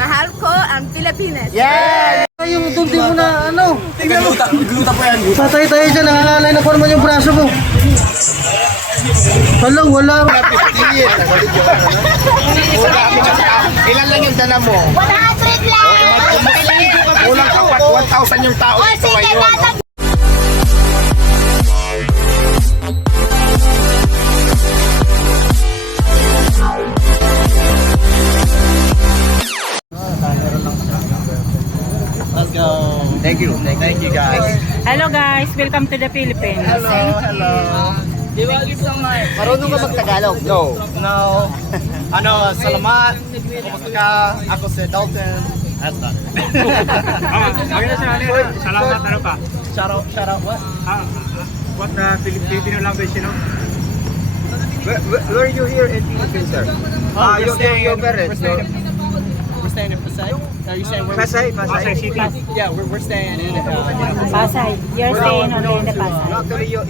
Mahal ko ang Pilipinas. Yeah! Yung tunti mo na ano? Gluta po yan. Patay tayo dyan, nangangalay na po naman yung braso mo. Wala, wala. Ilan lang yung dala mo? 100 lang! Kulang ka pa, 1,000 yung tao dito ngayon. Let's go. Thank you guys. Hello guys, welcome to the Philippines. Hello. Marunong ka mag-Tagalog? No. Salamat. Kumusta ka? Ako si Dalton. That's not it. Salamat, ano pa? Shout out what? What Filipino language, you know? Where are you here in Philippines, sir? Your parents. We're staying in Pasay. Are you saying Pasay City. Yeah, we're staying in Pasay. You're staying only in the Pasay. Actually, your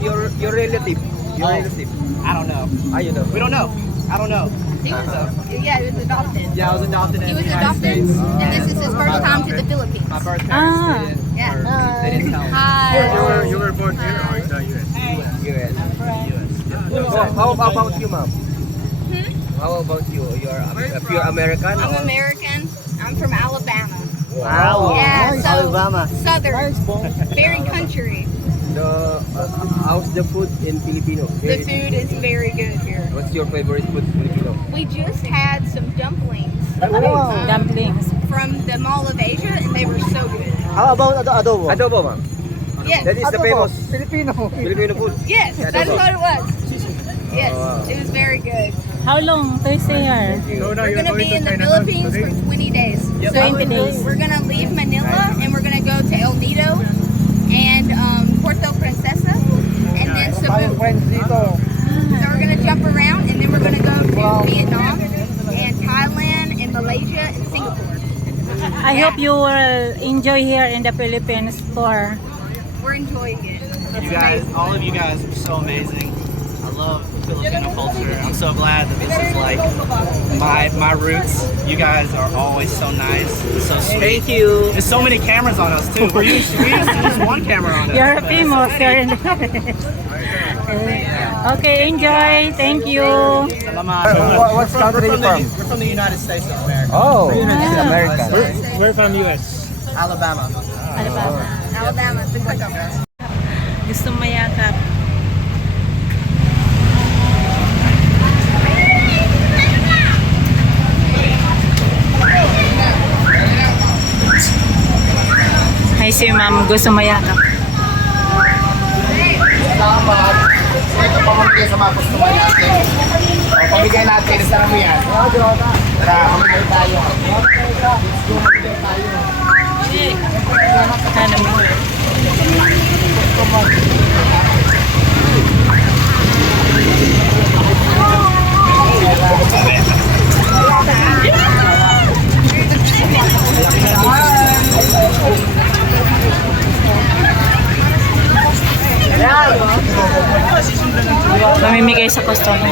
relative. Your relative. I don't know. You know? We don't know. I don't know. Yeah, he was adopted. Yeah, I was adopted He in was the United adopted, States. and this is his first time to the Philippines. My birth parents didn't. Yeah. They didn't tell me. Hi. You were born here or in the US? US. How about you, mom? How about you? You're a pure American? I'm or- American. I'm from Alabama. Wow. Yeah, so Alabama. southern, very country. How's the food in Filipino? The food is very good here. What's your favorite food in Filipino? We just had some dumplings Dumplings. from the Mall of Asia, and they were so good. How about adobo? Adobo, ma'am. Yes, That is the famous Filipino. Filipino food. yes, that is what it was. Yes, wow. it was very good. How long do you stay here? No, We're you're gonna be in the China Philippines today? for 20 days. Yep. 20 days. We're gonna leave Manila and we're gonna go to El Nido and Puerto Princesa and then Cebu. Friends dito. So we're gonna jump around and then we're gonna go to Vietnam and Thailand and Malaysia and Singapore. I hope you will enjoy here in the Philippines tour. We're enjoying it. It's You guys, amazing. all of you guys are so amazing. I love Filipino culture. I'm so glad that this is like my roots. You guys are always so nice, so sweet. Thank you. There's so many cameras on us too. We used to use one camera on us. You're famous here in the Okay, enjoy. Thank you. Salamat. What country are you from? We're from the United States of America. Oh, American. We're from US. Alabama. Alabama. Alabama, the country. Gusto mayakap. Ay, si ma'am gusto mayakap. Salamat. Ito pamamigay sa mga customer natin. O, pamigay natin sa rami yan. Tara, pamigay tayo. Pamigay tayo. Ano mo? Mamimigay sa customer.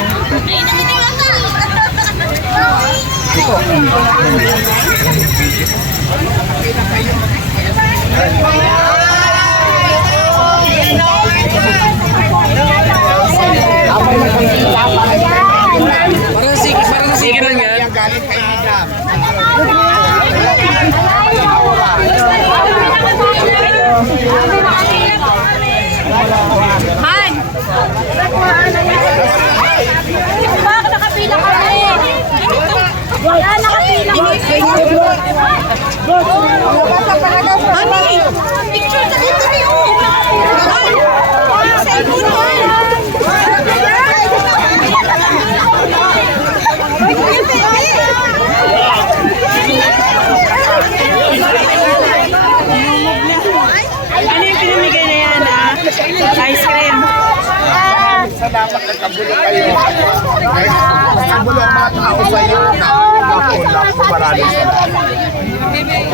Parang sige lang yan. Yung galing kay Mika. Han! Bakit nakapila kami? Wala nakapila kami. Honey, picture ka dito niyo. Ano yung pinamigay na yan, ah? Ice cream. Salamat nagkabulo kayo. Nagkabulo ang mga tao sa iyo. Naku, maraming salamat.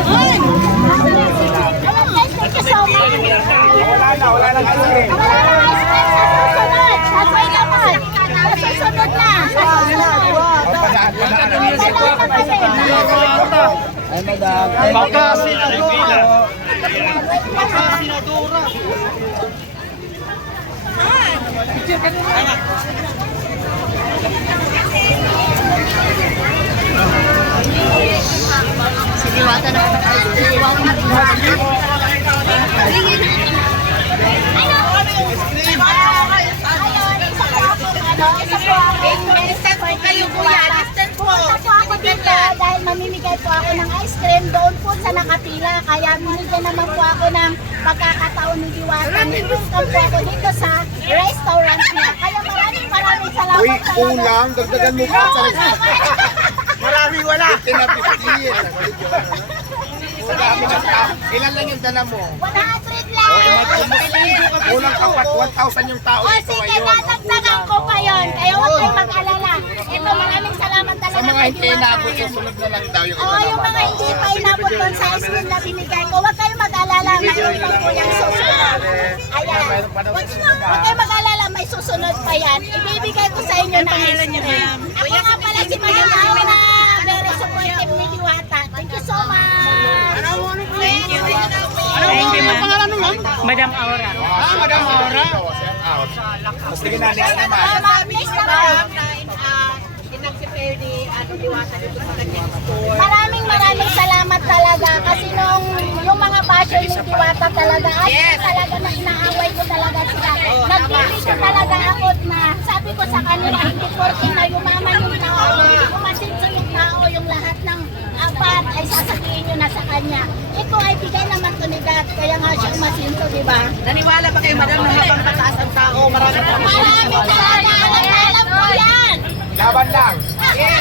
Wala na kasi. Susunod na. Ay, madam. Pagkasinadora. Pagkasinadora. Sige, wata na. Distant po kayo, kuya. Distant po. Dahil mamimigay po ako ng ice cream doon po sa nakapila. Kaya binigyan naman po ako ng pagkakataon ni Diwata. Welcome po ako dito sa restaurant niya. Kaya maraming salamat. Uy, kulang. Dagdagan mo pa sa Marami wala. 15 na 15. Marami ng tao. Ilan lang yung dala mo? 100 lang. Kulang ka pa. 1,000 yung tao O dito sige, ngayon. dadagdagan ko pa yun. Kaya huwag kayong mag-alala. Ito, maraming salamat talaga Sa mga kay hindi Diwata. naabot, susunod na lang daw yung Oo, iba yung naman. mga hindi pa inabot doon sa ice cream na binigay ko, huwag kayong mag-alala, mayroon pa po yung susunod. Ayan. Huwag kayong mag-alala, may susunod pa yan. Ibibigay ko sa inyo na ice cream. Ako nga pala si Madam Aura na very supportive ni Diwata. Thank you so much. Thank you. Thank you, ma'am. Madam Aura. Madam Aura. Shout out. Mas tingin na niya naman. Please naman. Maraming salamat talaga kasi yung mga basher ni Diwata talaga at talaga na inaaway ko talaga sila. Nagpipito talaga ako na sabi ko sa kanila hindi porke na yumaman yung tao, umasinso yung tao, yung lahat ng apat ay sasabihin nyo na sa kanya. Ito ay bigay naman to ni God, kaya nga siya umasinso, di ba? Naniwala ba kayo, madam, na habang mataas ang tao, marami pa Maraming salamat, alam ko yan! Laban lang.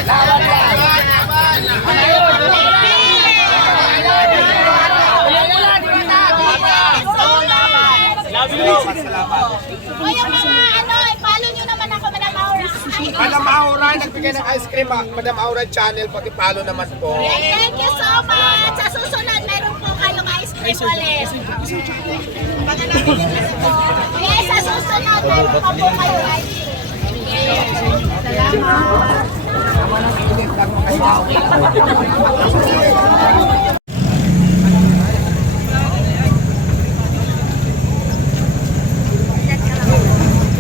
Laban lang. O yung mga follow nyo naman ako, Madam Aura. Madam Aura, nagbigay ng ice cream. Madam Aura channel, pati follow naman po. Thank you so much. Sa susunod, meron po kayong ice cream ulit. Yes, sa susunod, meron pa po kayong ice cream.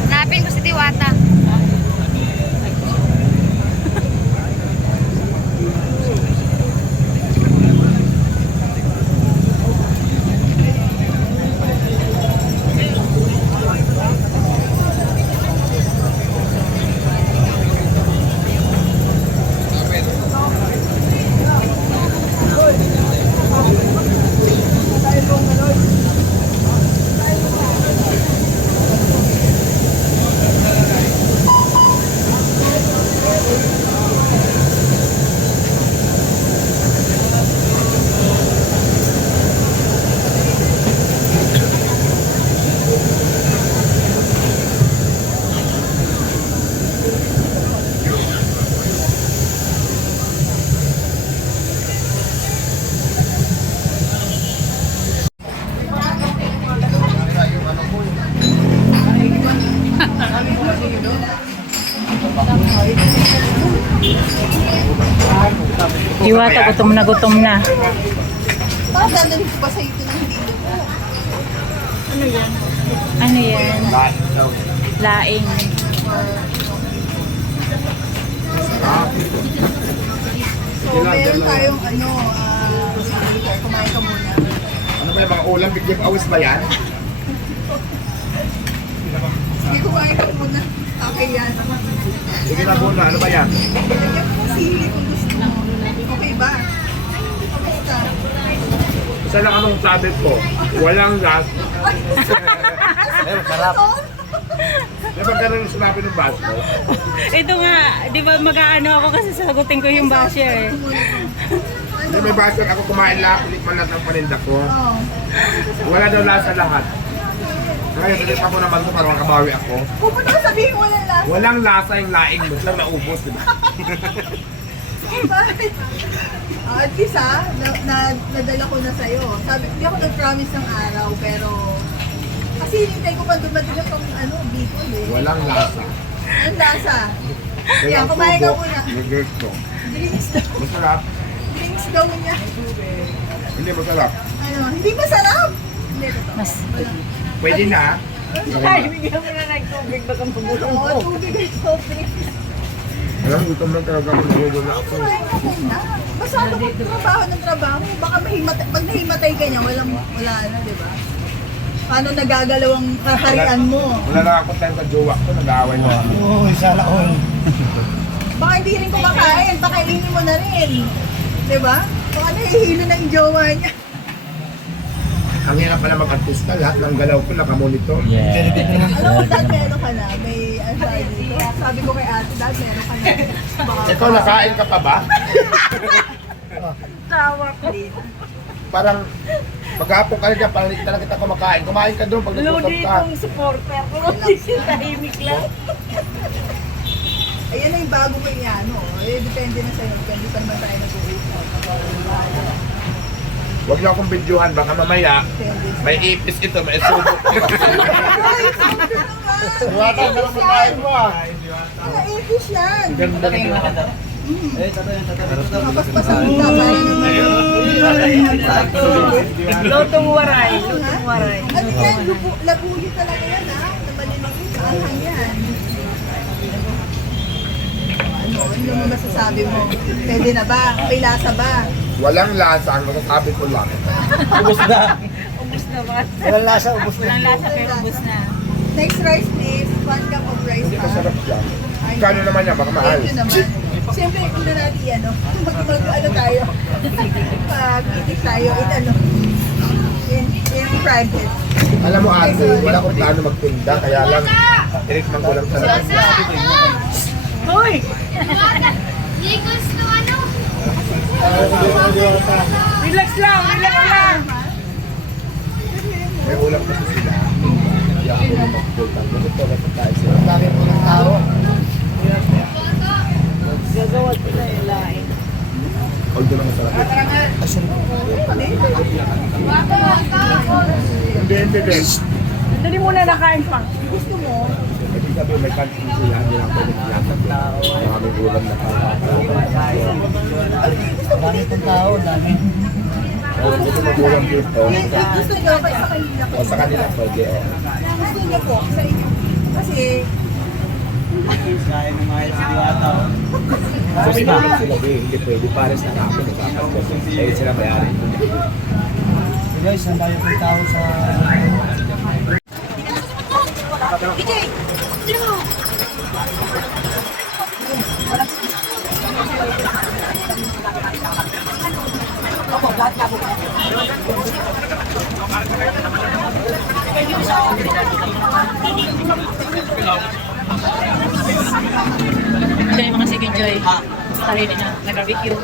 Hanapin ko si Diwata. Diwata, gutom na gutom na. Dadalhin ko ba sa ito ng hindi ko? Ano yan? Laing. So, meron tayong kumain ka muna. Ano ba yung mga ulam? Big give awis ba yan? Sige, kumain ka muna. Okay yan. Sige na muna. Ano ba yan? Lagyan mo ng sili kung gusto mo. Okay ba? Kamusta? Isa lang anong sabi ko. Walang gas. Pero sarap. Di ba ganun yung sinabi ng baso? Ito nga, di ba mag-aano ako kasi sagutin ko yung basher eh. Hindi may baso ako kumain lahat. Ulit man lahat ng paninda ko. Wala daw lasa lahat. Ngayon, ulit ako naman ko para makabawi ako. Pupunta ka sabihin walang lasa. Walang lasa yung laing mo. Lang naubos, di ba? Bakit? At least nadala ko na sa'yo. Sabi, hindi ako nag-promise ng araw, pero kasi hinintay ko pa dumating na pang Bicol eh. Walang lasa. Ang lasa. Kaya kumain ka muna. Yung girls ko. Drinks daw. Masarap. Drinks daw niya. Hindi masarap. Ano, hindi masarap. Hindi, totoo. Mas, Pwede na. Oo, tubig ay soft drinks. Alam, gutom lang talaga ako. Nagugulo na ako. Kumain ka muna. Basta ano kung trabaho ng trabaho, baka pag nahimatay ka niya, wala na, di ba? Paano nagagalaw ang kaharian mo? Wala na ako time sa jowa ko. Nag-aaway na ako. Uy, sana all. Baka hindi rin kumakain, pakainin mo na rin. Di ba? Baka nahihilo na yung jowa niya. Ang hirap pala mag-artista. Lahat ng galaw ko nakamonitor. Alam mo, dad, meron ka na. May answer dito. Sabi ko kay ate, dad, meron ka na. Baka, Ikaw, nakain ka pa ba? tawa ko din. Parang maghapon ka rin parang hindi talaga kita kumakain. Kumain ka doon pag nagpusap ka. supporter ko. Tahimik lang. Ayan na yung bago mo yung ano. Eh, depende na sa'yo. Depende pa naman tayo nag-uusap. Huwag niyo akong videohan. Baka mamaya Depende. may ipis ito, may subok. Ay, sabi ko naman. Wata ka lang kumain mo ah. Naifish yan. Ganda rin yun. Kapaspasan mo ka. lutong waray, lutong waray. Ano yan? Labuyo talaga yan ha. Na maliliit. Anghang yan. Ano mo masasabi mo? Pwede na ba? May lasa ba? Walang lasa ang masasabi ko lang. Ubus na. Ubus na ba? Walang lasa, ubus na. Walang lasa pero ubus na. Next rice please. 1 cup of rice Hindi ha. masarap yan. Kano naman yan, baka mahal. Thank you naman. Siyempre, una natin ano, ano tayo, pag-itik tayo, in private. Alam mo ate, wala akong plano magtinda, kaya lang tinikman ko lang talaga. Hoy! Di gusto ano? Relax lang, relax lang. May ulam kasi sila. Kaya ako na magpunta. Ganito kasi tayo sila. Bakit mo ng tao? Gagawa sila ilain. Although lang masarap. Hindi. Dali muna nakain pa. Gusto mo? Hindi sabi may kantin sila, hindi lang pwede niyatag. Maraming ulam na Dami pong tao, dami. Gusto mag-ulam dito. Gusto nyo, kaya sa kanila po. O sa kanila pwede. Gusto nyo po, sa inyo. Kasi, Kaya ng mga si Diwata. Kasi bakit sila hindi pwede. Pares na ako. Kaya sila may-ari. Guys, ang dami pong tao sa... Ito yung mga Sig Enjoy. Sarili na, nag-barbecue.